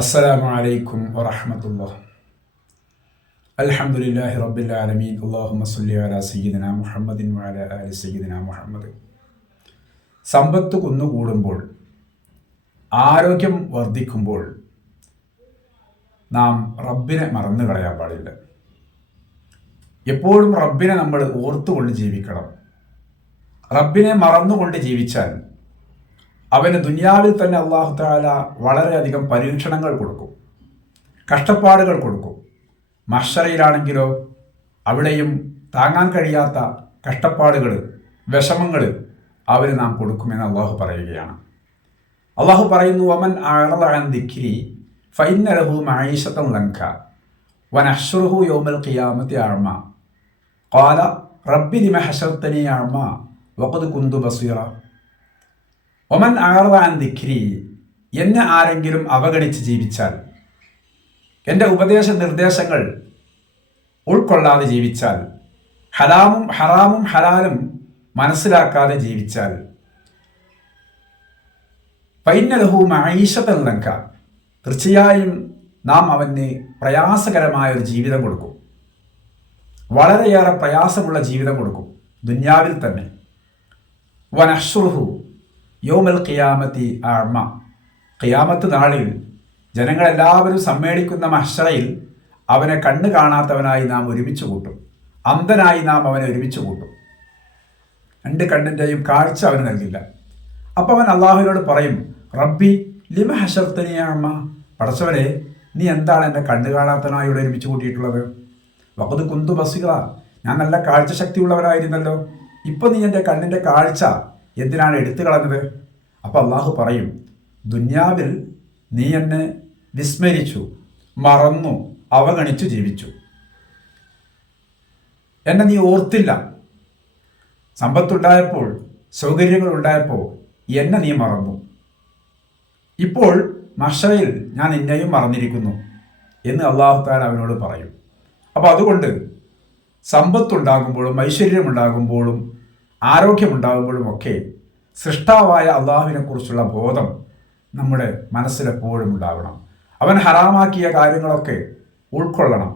അസ്സലാമു അലൈക്കും വറഹ്മത്തുള്ളാഹി. അൽഹംദുലില്ലാഹി റബ്ബിൽ ആലമീൻ. അല്ലാഹുമ്മ സ്വല്ലി അലാ സയ്യിദിനാ മുഹമ്മദിൻ വഅലാ ആലി സയ്യിദിനാ മുഹമ്മദ്. സമ്പത്ത് കുന്നുകൂടുമ്പോൾ, ആരോഗ്യം വർദ്ധിക്കുമ്പോൾ നാം റബ്ബിനെ മറന്നു കളയാൻ പാടില്ല. എപ്പോഴും റബ്ബിനെ നമ്മൾ ഓർത്തുകൊണ്ട് ജീവിക്കണം. റബ്ബിനെ മറന്നുകൊണ്ട് ജീവിച്ചാൽ അവന് ദുനിയാവിൽ തന്നെ അല്ലാഹു തആല വളരെയധികം പരീക്ഷണങ്ങൾ കൊടുക്കും, കഷ്ടപ്പാടുകൾ കൊടുക്കും. മഹ്ശറയിലാണെങ്കിലോ അവിടെയും താങ്ങാൻ കഴിയാത്ത കഷ്ടപ്പാടുകൾ, വിഷമങ്ങൾ അവന് നാം കൊടുക്കുമെന്ന് അള്ളാഹു പറയുകയാണ്. അള്ളാഹു പറയുന്നു, വമൻ അഅറള അൻ ദിക്രി ഫഇന്ന ലഹു മഈശത്തൻ ലൻക വനഹ്ശുറുഹു യൗമൽ ഖിയാമത്തി അഅമ ഖാല റബ്ബി ലിമ ഹശർതനി അഅമ വഖദ് കുന്തു ബസീറ. ഒമൻ അഅറള അൻ ദിക്രി, എന്നെ ആരെങ്കിലും അവഗണിച്ച് ജീവിച്ചാൽ, എൻ്റെ ഉപദേശ നിർദ്ദേശങ്ങൾ ഉൾക്കൊള്ളാതെ ജീവിച്ചാൽ, ഹറാമും ഹലാലും മനസ്സിലാക്കാതെ ജീവിച്ചാൽ, ഫഇന്ന ലഹു മഈശത്തൻ ലൻക, തീർച്ചയായും നാം അവന് പ്രയാസകരമായ ഒരു ജീവിതം കൊടുക്കും, വളരെയേറെ പ്രയാസമുള്ള ജീവിതം കൊടുക്കും ദുനിയാവിൽ തന്നെ. വനഹ്ശുറുഹു യൗമൽ ഖിയാമത്തി അഅമ, ഖിയാമത്ത് നാളിൽ ജനങ്ങളെല്ലാവരും സമ്മേളിക്കുന്ന മഹ്ശറയിൽ അവനെ കണ്ണ് കാണാത്തവനായി നാം ഒരുമിച്ച് കൂട്ടും, അന്ധനായി നാം അവനെ ഒരുമിച്ച് കൂട്ടും. രണ്ട് കണ്ണിൻ്റെയും കാഴ്ച അവന് നൽകില്ല. അപ്പോൾ അവൻ അള്ളാഹുവിനോട് പറയും, റബ്ബി ലിമ ഹശർതനി അഅമ, പടച്ചവനെ നീ എന്താണ് എന്നെ കണ്ണ് കാണാത്തവനായി ഇവിടെ ഒരുമിച്ച് കൂട്ടിയിട്ടുള്ളത്? വഖദ് കുന്തു ബസീറ, ഞാൻ നല്ല കാഴ്ചശക്തിയുള്ളവനായിരുന്നല്ലോ, ഇപ്പം നീ എൻ്റെ കണ്ണിൻ്റെ കാഴ്ച എന്തിനാണ് എടുത്തു കളഞ്ഞത്? അപ്പോൾ അള്ളാഹു പറയും, ദുന്യാവിൽ നീ എന്നെ വിസ്മരിച്ചു, മറന്നു, അവഗണിച്ചു ജീവിച്ചു, എന്നെ നീ ഓർത്തില്ല. സമ്പത്തുണ്ടായപ്പോൾ, സൗകര്യങ്ങൾ ഉണ്ടായപ്പോൾ എന്നെ നീ മറന്നു. ഇപ്പോൾ മഹ്ശറയിൽ ഞാൻ നിന്നെയും മറന്നിരിക്കുന്നു എന്ന് അള്ളാഹു തആല അവനോട് പറയും. അപ്പോൾ അതുകൊണ്ട് സമ്പത്തുണ്ടാകുമ്പോഴും ഐശ്വര്യമുണ്ടാകുമ്പോഴും ആരോഗ്യമുണ്ടാകുമ്പോഴും ഒക്കെ സൃഷ്ടാവായ അള്ളാഹുവിനെക്കുറിച്ചുള്ള ബോധം നമ്മുടെ മനസ്സിലെപ്പോഴും ഉണ്ടാകണം. അവൻ ഹറാമാക്കിയ കാര്യങ്ങളൊക്കെ ഉൾക്കൊള്ളണം,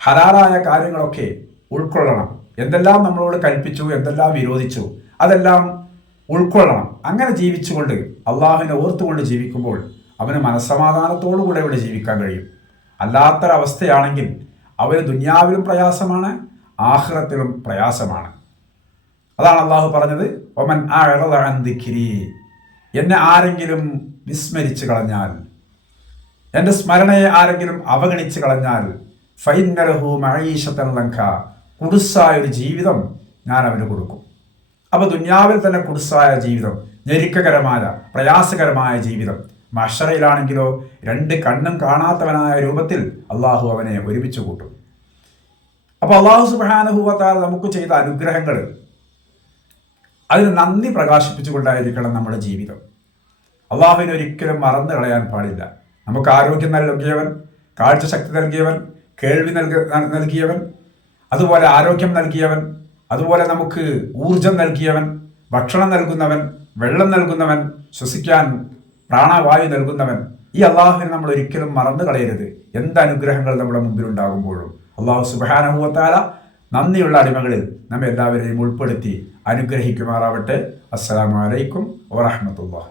ഹലാലായ കാര്യങ്ങളൊക്കെ ഉൾക്കൊള്ളണം. എന്തെല്ലാം നമ്മളോട് കൽപ്പിച്ചു, എന്തെല്ലാം വിരോധിച്ചു, അതെല്ലാം ഉൾക്കൊള്ളണം. അങ്ങനെ ജീവിച്ചുകൊണ്ട് അള്ളാഹുവിനെ ഓർത്തുകൊണ്ട് ജീവിക്കുമ്പോൾ അവന് മനസ്സമാധാനത്തോടുകൂടെ ഇവിടെ ജീവിക്കാൻ കഴിയും. അല്ലാത്തൊരവസ്ഥയാണെങ്കിൽ അവന് ദുനിയാവിലും പ്രയാസമാണ്, ആഖിറത്തിലും പ്രയാസമാണ്. അതാണ് അള്ളാഹു പറഞ്ഞത്, ഒമൻ അഅറള അൻ ദിക്രി, എന്നെ ആരെങ്കിലും വിസ്മരിച്ചു കളഞ്ഞാൽ, എൻ്റെ സ്മരണയെ ആരെങ്കിലും അവഗണിച്ച് കളഞ്ഞാൽ, ഫഇന്ന ലഹു മഈശത്തൻ ലൻക, കുടുസായൊരു ജീവിതം ഞാൻ അവന് കൊടുക്കും. അപ്പോൾ ദുനിയാവിൽ തന്നെ കുടുസായ ജീവിതം, ഞെരുക്കകരമായ പ്രയാസകരമായ ജീവിതം. മഹ്ശറയിലാണെങ്കിലോ രണ്ട് കണ്ണും കാണാത്തവനായ രൂപത്തിൽ അള്ളാഹു അവനെ ഒരുമിച്ച് കൂട്ടും. അപ്പോൾ അള്ളാഹു സുബ്ഹാനഹു വ തആല നമുക്ക് ചെയ്ത അനുഗ്രഹങ്ങൾ, അതിന് നന്ദി പ്രകാശിപ്പിച്ചുകൊണ്ടായിരിക്കണം നമ്മുടെ ജീവിതം. അള്ളാഹുവിനെ ഒരിക്കലും മറന്നു കളയാൻ പാടില്ല. നമുക്ക് ആരോഗ്യം നൽകിയവൻ, കാഴ്ചശക്തി നൽകിയവൻ, കേൾവി നൽകിയവൻ, അതുപോലെ ആരോഗ്യം നൽകിയവൻ, അതുപോലെ നമുക്ക് ഊർജം നൽകിയവൻ, ഭക്ഷണം നൽകുന്നവൻ, വെള്ളം നൽകുന്നവൻ, ശ്വസിക്കാൻ പ്രാണവായു നൽകുന്നവൻ, ഈ അള്ളാഹുവിനെ നമ്മൾ ഒരിക്കലും മറന്നു കളയരുത്. എന്ത് അനുഗ്രഹങ്ങൾ നമ്മുടെ മുമ്പിലുണ്ടാകുമ്പോഴും അള്ളാഹു സുബ്ഹാനഹു വ തആല നന്ദിയുള്ള അടിമകളിൽ നമ്മെ എല്ലാവരെയും ഉൾപ്പെടുത്തി അനുഗ്രഹിക്കുമാറാവട്ടെ. അസ്സലാമു അലൈക്കും വറഹ്മത്തുള്ളാഹി.